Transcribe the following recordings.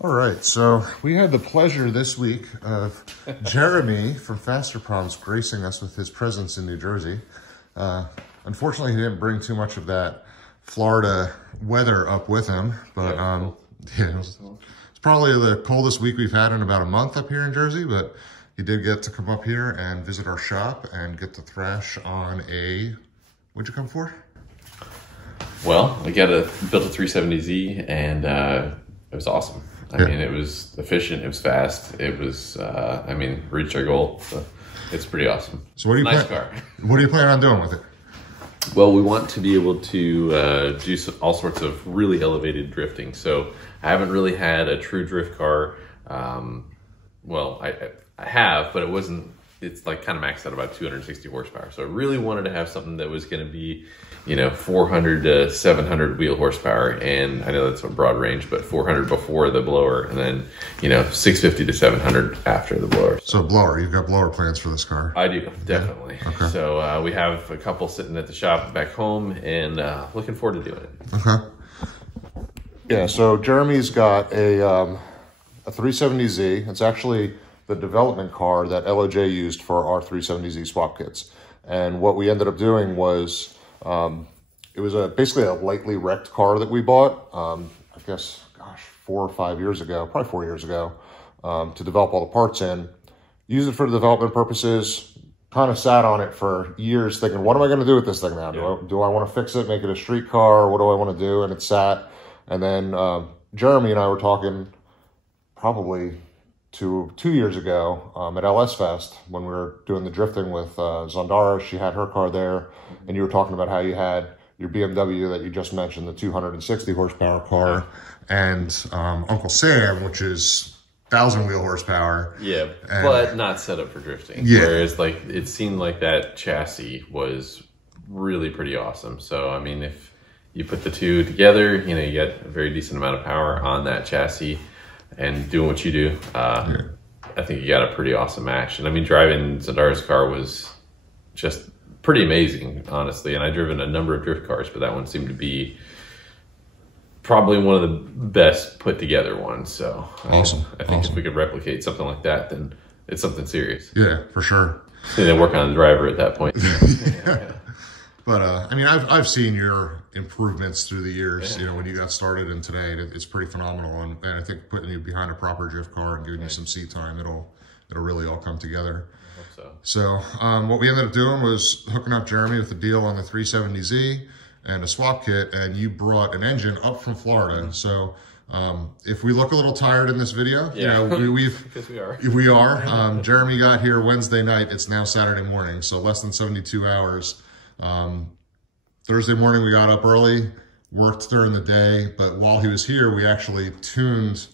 All right, so we had the pleasure this week of Jeremy from FASTERPROMS gracing us with his presence in New Jersey. Unfortunately, he didn't bring too much of that Florida weather up with him, but it's probably the coldest week we've had in about a month up here in Jersey, but he did get to come up here and visit our shop and get to thrash on a, what'd you come for? Well, we built a 370Z and it was awesome. I mean, it was efficient, it was fast, it was, reached our goal. So it's pretty awesome. So what do you nice car. What do you plan on doing with it? Well, we want to be able to do all sorts of really elevated drifting. So I haven't really had a true drift car. Well, I have, but it's like kind of maxed out about 260 horsepower. So I really wanted to have something that was going to be, 400 to 700 wheel horsepower. And I know that's a broad range, but 400 before the blower and then, 650 to 700 after the blower. So blower, you've got blower plans for this car? I do, definitely. Yeah. Okay. So we have a couple sitting at the shop back home and looking forward to doing it. Okay. Yeah, so Jeremy's got a 370Z. It's actually the development car that LOJ used for our 370Z swap kits. And what we ended up doing was, it was basically a lightly wrecked car that we bought, I guess, 4 or 5 years ago, probably 4 years ago, to develop all the parts in. Used it for development purposes, kind of sat on it for years thinking, what am I going to do with this thing now? Do I want to fix it, make it a street car? What do I want to do? And it sat. And then Jeremy and I were talking probably 2 years ago at LS Fest when we were doing the drifting with Zondara. She had her car there, and you were talking about how you had your BMW that you just mentioned, the 260 horsepower car, and Uncle Sam, which is 1,000 wheel horsepower. Yeah, but not set up for drifting. Yeah. Whereas it seemed like that chassis was really pretty awesome. So, I mean, if you put the two together, you get a very decent amount of power on that chassis. And doing what you do, I think you got a pretty awesome match. And I mean, driving Zondara's car was just pretty amazing, honestly. And I've driven a number of drift cars, but that one seemed to be probably one of the best put together ones. So awesome. I think if we could replicate something like that, then it's something serious. Yeah, for sure. So then work on the driver at that point. Yeah. But I mean, I've seen your improvements through the years. When you got started and today, it's pretty phenomenal. And I think putting you behind a proper drift car and giving you some seat time, it'll really all come together. I hope so what we ended up doing was hooking up Jeremy with a deal on the 370Z and a swap kit, and you brought an engine up from Florida. So if we look a little tired in this video, because we are. Jeremy got here Wednesday night. It's now Saturday morning, so less than 72 hours. Thursday morning we got up early, worked during the day, but while he was here, we actually tuned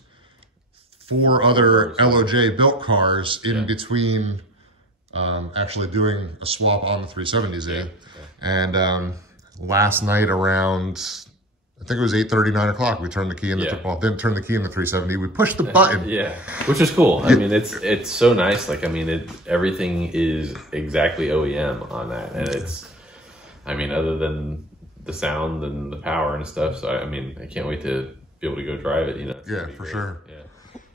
4 other LOJ built cars in between actually doing a swap on the 370Z. And last night around, I think it was 8:30, 9 o'clock, we turned the key in the, well, didn't turn the key in the 370, we pushed the button. Which is cool. I mean, it's so nice. Like, I mean, everything is exactly OEM on that. And other than the sound and the power and stuff. So, I can't wait to be able to go drive it, Yeah, for sure. Yeah.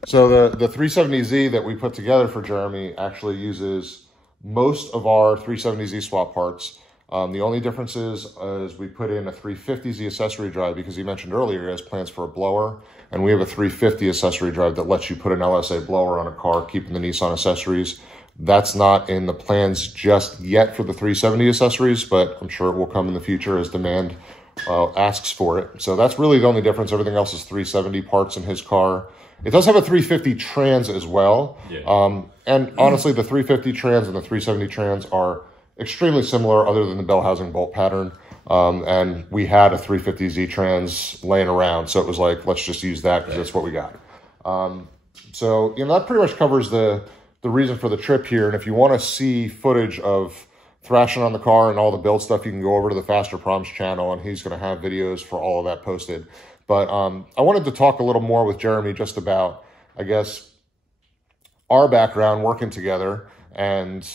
So the 370Z that we put together for Jeremy actually uses most of our 370Z swap parts. The only difference is we put in a 350Z accessory drive because he mentioned earlier he has plans for a blower. And we have a 350 accessory drive that lets you put an LSA blower on a car, keeping the Nissan accessories. That's not in the plans just yet for the 370 accessories, but I'm sure it will come in the future as demand asks for it. So that's really the only difference. Everything else is 370 parts in his car. It does have a 350 trans as well. And honestly, the 350 trans and the 370 trans are extremely similar other than the bell housing bolt pattern. And we had a 350Z trans laying around. So it was like, let's just use that because that's what we got. So, that pretty much covers the reason for the trip here. And if you want to see footage of thrashing on the car and all the build stuff, you can go over to the FASTERPROMS channel, and he's going to have videos for all of that posted. But I wanted to talk a little more with Jeremy just about, I guess, our background working together and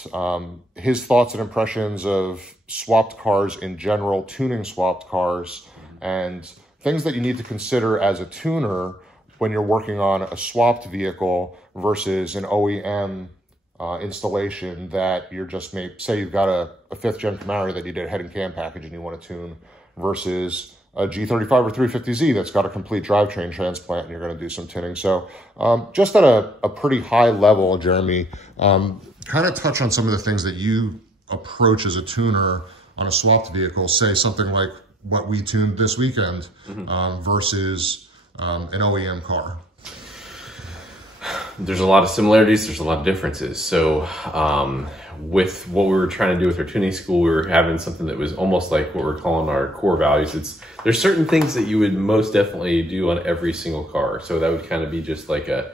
his thoughts and impressions of swapped cars in general, tuning swapped cars, and things that you need to consider as a tuner when you're working on a swapped vehicle versus an OEM installation that you're just say you've got a 5th gen Camaro that you did a head and cam package and you want to tune versus a G35 or 350Z that's got a complete drivetrain transplant and you're going to do some tuning. So just at a pretty high level, Jeremy, kind of touch on some of the things that you approach as a tuner on a swapped vehicle, say something like what we tuned this weekend versus an OEM car. There's a lot of similarities, there's a lot of differences. So with what we were trying to do with our tuning school, we were having something that was almost like what we're calling our core values. There's certain things that you would most definitely do on every single car. So that would kind of be just like a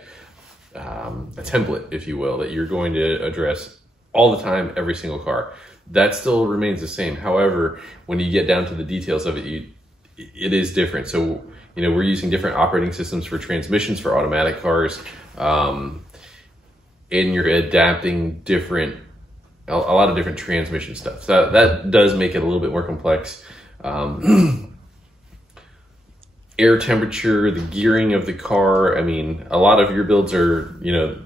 template, if you will, that you're going to address all the time, every single car. That still remains the same. However, when you get down to the details of it, it is different. So, you know, we're using different operating systems for transmissions for automatic cars. And you're adapting a lot of different transmission stuff. So that does make it a little bit more complex. Air temperature, the gearing of the car. I mean, a lot of your builds are, you know,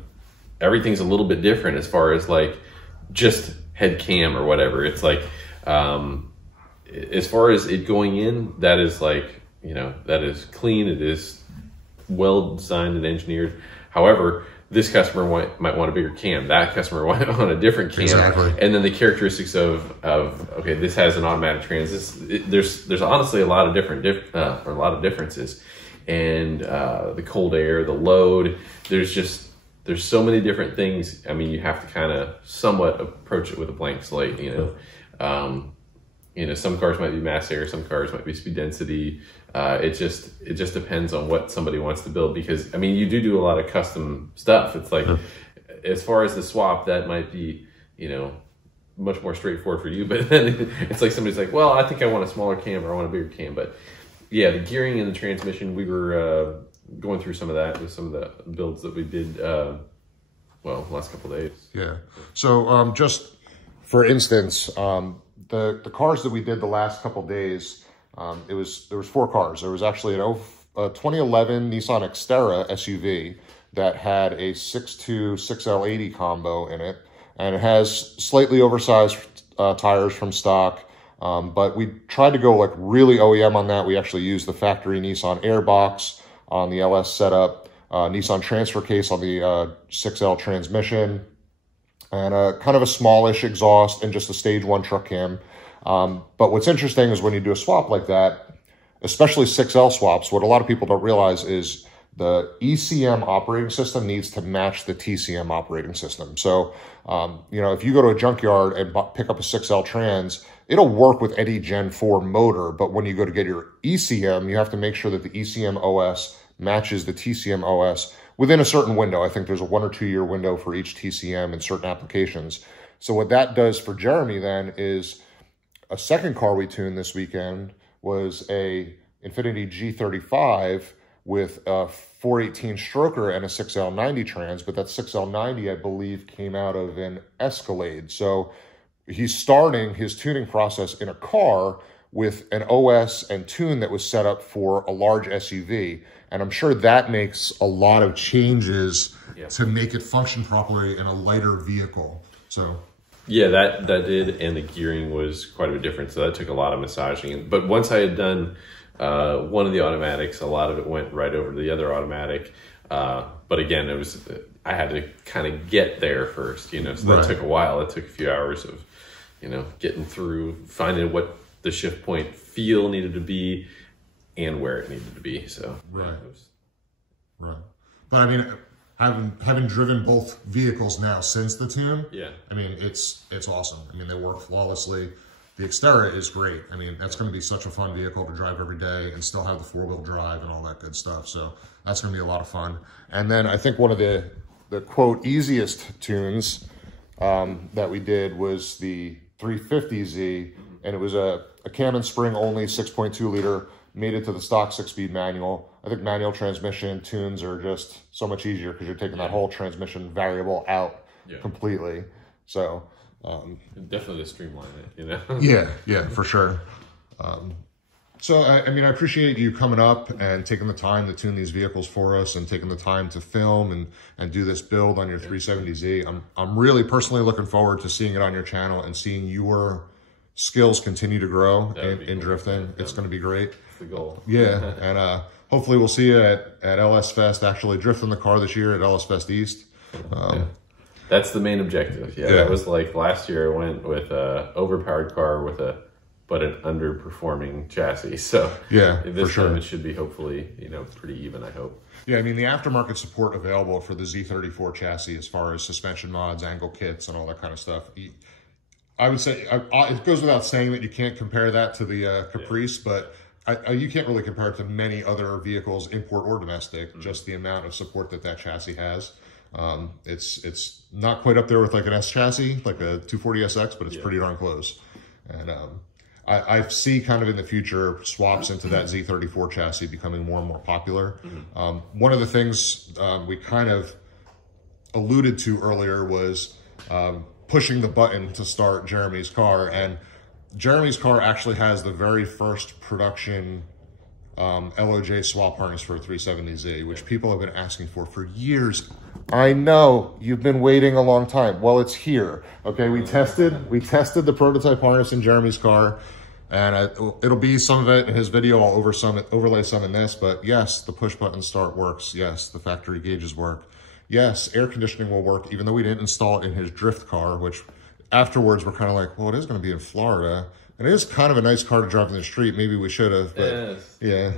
everything's a little bit different as far as like just head cam or whatever. It's like, as far as it going in, that is like, you know, that is clean. It is well designed and engineered. However, this customer might want a bigger cam. That customer might want a different cam. Exactly. And then the characteristics of okay, this has an automatic trans. There's honestly a lot of differences, and the cold air, the load. There's so many different things. I mean, you have to kind of somewhat approach it with a blank slate. You know, some cars might be mass air, some cars might be speed density. It just depends on what somebody wants to build, because I mean, you do a lot of custom stuff. It's like, as far as the swap, that might be, you know, much more straightforward for you, but then it's like somebody's like, well, I think I want a smaller cam or I want a bigger cam. But yeah, the gearing and the transmission, we were going through some of that with some of the builds that we did, the last couple of days. Yeah. So just for instance, the cars that we did the last couple of days, there was 4 cars. There was actually a 2011 Nissan Xterra SUV that had a 6.2 6L80 combo in it, and it has slightly oversized tires from stock. But we tried to go like really OEM on that. We actually used the factory Nissan airbox on the LS setup, Nissan transfer case on the 6L transmission, and kind of a smallish exhaust and just a stage 1 truck cam. But what's interesting is when you do a swap like that, especially 6L swaps, what a lot of people don't realize is the ECM operating system needs to match the TCM operating system. So, you know, if you go to a junkyard and pick up a 6L trans, it'll work with any Gen 4 motor. But when you go to get your ECM, you have to make sure that the ECM OS matches the TCM OS within a certain window. I think there's a 1 or 2 year window for each TCM in certain applications. So what that does for Jeremy then is, a second car we tuned this weekend was a Infiniti G35 with a 418 stroker and a 6L90 trans, but that 6L90, I believe, came out of an Escalade. So he's starting his tuning process in a car with an OS and tune that was set up for a large SUV. And I'm sure that makes a lot of changes to make it function properly in a lighter vehicle. So yeah, that did, and the gearing was quite a bit different. So that took a lot of massaging. But once I had done one of the automatics, a lot of it went right over to the other automatic. But again, I had to kind of get there first, you know. So that took a while. It took a few hours of, you know, getting through, finding what the shift point feel needed to be and where it needed to be. So right. But I mean, having driven both vehicles now since the tune, I mean, it's awesome. I mean, they work flawlessly. The Xterra is great. I mean, that's going to be such a fun vehicle to drive every day and still have the 4-wheel drive and all that good stuff. So that's going to be a lot of fun. And then I think one of the quote easiest tunes that we did was the 350Z, and it was a cam and spring only 6.2 liter, made it to the stock 6-speed manual. I think manual transmission tunes are just so much easier because you're taking that whole transmission variable out completely. So definitely to streamline it, you know. Yeah, for sure. So, I mean, I appreciate you coming up and taking the time to tune these vehicles for us and taking the time to film and do this build on your 370Z. I'm really personally looking forward to seeing it on your channel and seeing your skills continue to grow in drifting. It's going to be great. That's the goal. Yeah, and hopefully we'll see you at LS Fest, actually drifting the car this year at LS Fest East. That's the main objective. Yeah, that was like last year I went with a overpowered car with but an underperforming chassis. So this time it should be hopefully, pretty even, I hope. Yeah, I mean, the aftermarket support available for the Z34 chassis as far as suspension mods, angle kits, and all that kind of stuff. I would say, it goes without saying that you can't compare that to the Caprice, but you can't really compare it to many other vehicles, import or domestic, just the amount of support that chassis has. It's not quite up there with like an S chassis, like a 240SX, but it's pretty darn close. And I see kind of in the future swaps into that Z34 chassis becoming more and more popular. One of the things we kind of alluded to earlier was pushing the button to start Jeremy's car. And Jeremy's car actually has the very first production LOJ swap harness for a 370Z, which people have been asking for years. I know you've been waiting a long time. Well, it's here. Okay, we tested the prototype harness in Jeremy's car, and it'll be some of it in his video. I'll overlay some in this, but yes, the push button start works. Yes, the factory gauges work. Yes, air conditioning will work, even though we didn't install it in his drift car, which afterwards we're kind of like, well, it is going to be in Florida. And it is kind of a nice car to drive in the street. Maybe we should have, but yeah.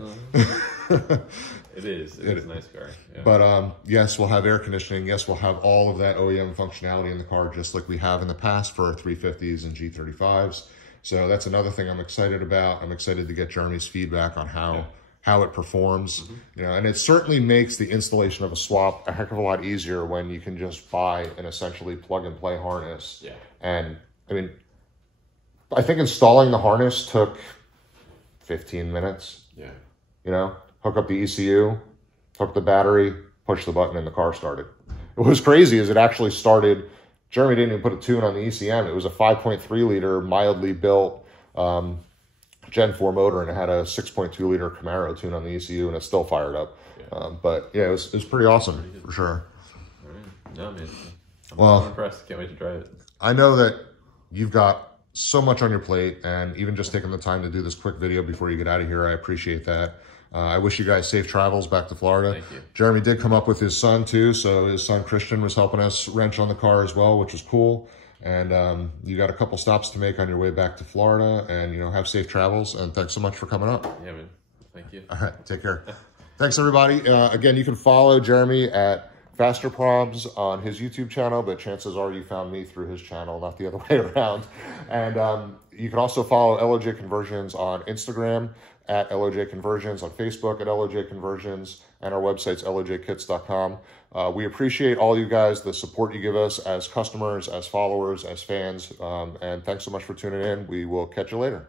It is a nice car. Yeah. But yes, we'll have air conditioning. Yes, we'll have all of that OEM functionality in the car, just like we have in the past for our 350s and G35s. So that's another thing I'm excited about. I'm excited to get Jeremy's feedback on how it performs. And it certainly makes the installation of a swap a heck of a lot easier when you can just buy an essentially plug and play harness. Yeah. And I mean, I think installing the harness took 15 minutes. Yeah. Hook up the ECU, hook the battery, push the button, and the car started. What was crazy is it actually started, Jeremy didn't even put a tune on the ECM. It was a 5.3 liter, mildly built Gen 4 motor, and it had a 6.2 liter Camaro tune on the ECU, and it still fired up. Yeah. But yeah, it was pretty awesome, for sure. All right. No, man. I'm impressed. Can't wait to drive it. I know that you've got so much on your plate, and even just taking the time to do this quick video before you get out of here, I appreciate that. I wish you guys safe travels back to Florida. Thank you. Jeremy did come up with his son too, so his son Christian was helping us wrench on the car as well, which was cool. And you got a couple stops to make on your way back to Florida, and have safe travels. And thanks so much for coming up. Yeah, man. Thank you. All right, take care. Thanks everybody. Again, you can follow Jeremy at FASTERPROMS on his YouTube channel, but chances are you found me through his channel, not the other way around. And you can also follow LOJ Conversions on Instagram at LOJ Conversions, on Facebook at LOJ Conversions, and our website's LOJKits.com. We appreciate all you guys, the support you give us as customers, as followers, as fans, and thanks so much for tuning in. We will catch you later.